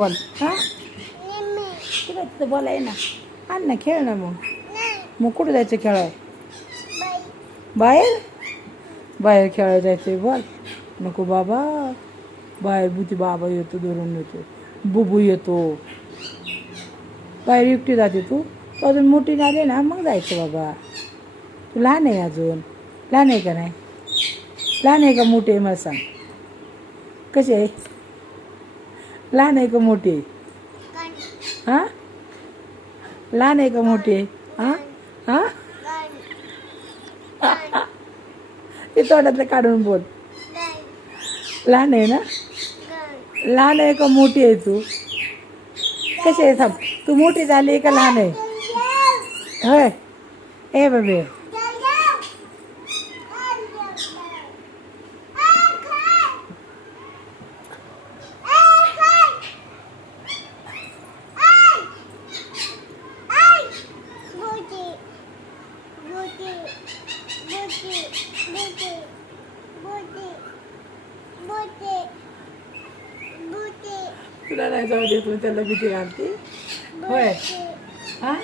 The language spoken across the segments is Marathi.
बोल हां तुला तिथं बोलाय ना आण ना खेळ ना मग कुठं जायचं खेळाय बाहेर बाहेर खेळायला जायचं बोल नको बाबा बाहेर बुती बाबा येतो धरून येतो बुबू येतो बाहेर एकटी जाते तू अजून मोठी झाली ना मग जायचं बाबा तू लहान आहे अजून लहान आहे का नाही लहान आहे का मोठी आहे मला सांग कशी आहे लहान आहे का मोठी आहे हां लहान आहे का मोठी आहे हां हां ते तोंडातलं काढून बोल लहान आहे ना लहान आहे का मोठी आहे तू कशी आहे थांब तू मोठी झाली का लहान आहे होय ए बाबे तुला नाही जाऊ देत मग त्याला भीती घालते होय हां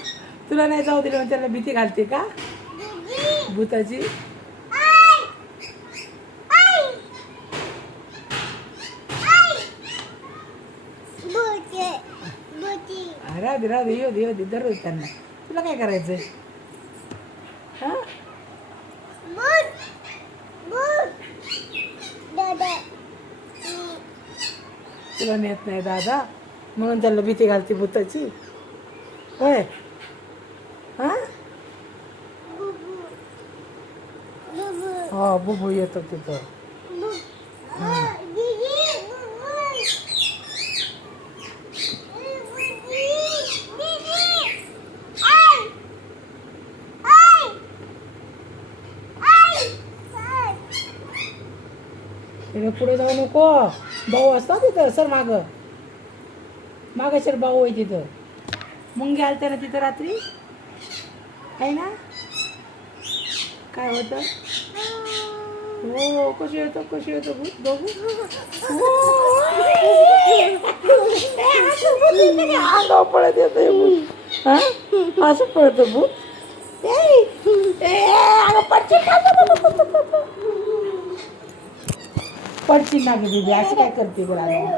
तुला नाही जाऊ दिलं मग त्याला भीती घालते का भूताची राहू दे येऊ दे दररोज त्यांना तुला काय करायचंय हां तुला नेत नाही दादा म्हणून त्याला भीती घालते भूताची होय हां हो बुबू येतो तिथं पुढे जाऊ नको भाऊ असतात तिथं सर मागं सर भाऊ आहे तिथं मुंगी आलते ना तिथं रात्री आहे ना काय होतं हो कशी येतो भूत बघू अंगावर पळत येतं भूत हां असं पळतं भूत पडची ना गे दीदी असं काय करते बरं